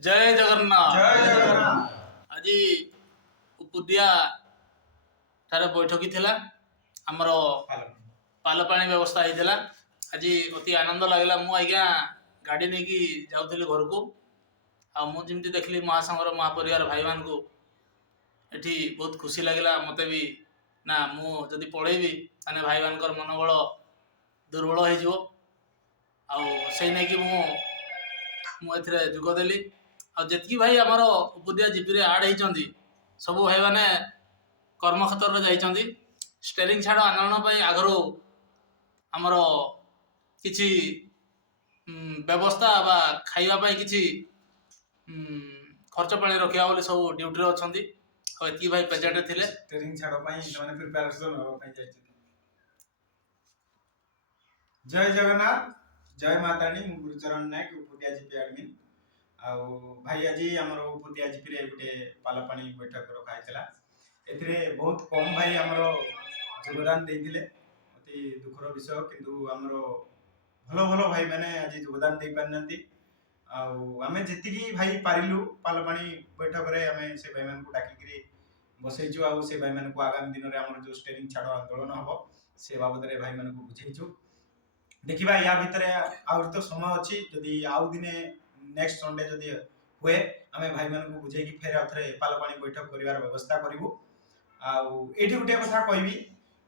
जय जगन्नाथ। जय जगन्नाथ। आज उपुदिया ठारे बैठकी थिला हमर पाल पानी व्यवस्था होता। आज अति आनंद लगला। मु आज्ञा गाड़ी नहीं कि जाऊली घर को आमती देखली महासंघर महापरिवार भाई मान को एठी बहुत खुशी लगला। मत भी ना मुझे पढ़ेबी मैंने भाई मान मनोबल दुर्बल हो नहीं कि मुझे जोगदेली आतकी भाई आमर उपुदिया जीपी आड होती सबू भाई मैंने कर्मक्षेत्र जाइंट स्टेरिंग छाड़ आंदोलन आगु आमर किछि व्यवस्था बा खाइबा किछि खर्च पानी रखा बोली सब ड्यूटी अच्छा एति भाई प्रेजेंट थिले स्टेरिंग छाड़ से प्रिपरेशन होगा जय जगन्नाथ। जय माताणी। मु गुरुचरण नायक उपुदिया जीपी एडमिन आउ भाई आज आमर उपुदिया जीपी रे गोटे पालपाणी बैठक रखाई एथिरे बहुत कम भाई आमर योगदान देइथिले अति दुखर विषय किंतु आमर भलो भलो भाई मैंने आज योगदान दे पारनांती आमे जेतिकी भाई पारिलु पालपाणी बैठक रे आमे से भाई मान को डाकी बसैचु आउ से भाई मान को आगामी दिन रे आमर जो स्टेरिंग छाड़ आंदोलन हबो से बाबद रे भाई मान को बुझेचु। देखिबा या भितरे आउ तो समय अछि जदी आउ दिने नेक्स्ट संडे जदी हुए आमे भाई मान को बुझे कि फेर आथरे पालपाणी बैठक करिवार व्यवस्था करिवु। आउ एठी गुटे कथा कहबी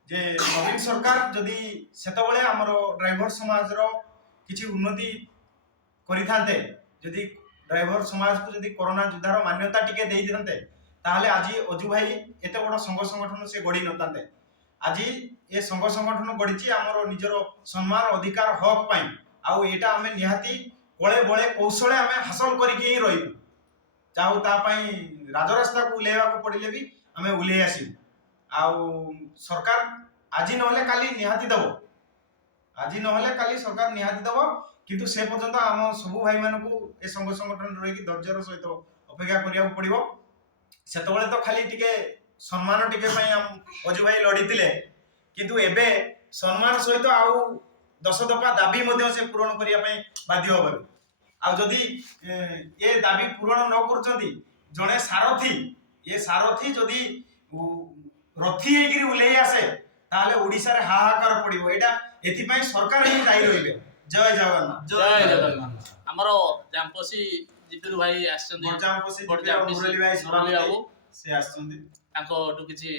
जे नवीन सरकार जदी सेतबेले हमरो ड्राइवर समाज रो किछि उन्नति करिथांते जदी ड्राइवर समाज को जदी कोरोना युद्धार मान्यता टिके देई दिनते ताहले आजि अजु भाई एते बड़ संघ संगठन से गड़ी नतांते। आज ये संघ संगठन गढ़ी आमर निजर सम्मान अधिकार हक पाई आउ एटा आमे निहाती कोले बळे कौशले आमे हासिल करिके रहिबु चाहू ता पई राजरास्ता को उलेवा को पड़िले भी आमे उले आसी आउ सरकार आज नहले काली निहाती दबो आज नहले काली सरकार निहाती दबो किंतु से पर्यंत आम सब भाई मान को ए संघ संगठन रही कि धैर्यर सहित अपेक्षा करिया पड़िबो। सेतबेले तो खाली टिके सम्मान टिके पई हम अजु भाई लड़ीतिले किंतु एबे सम्मान सहित आउ 10 दफा दाबी मध्य से पूरण करिया पई बाध्य होबे आ जदी ए दाबी पूरण न करचंती जणे सारथी ये सारथी जदी रथी एगिरी उलेई आसे ताले ओडिसा रे हाहाकार पड़िबो एटा एथि पई सरकार ही दायी रहिबे। जय जगन्नाथ। जय जगन्नाथ। हमरो जामपसी जीपीरू भाई आछंदी जामपसी मुरली भाई मुरली बाबू से आछंदी ताको किछि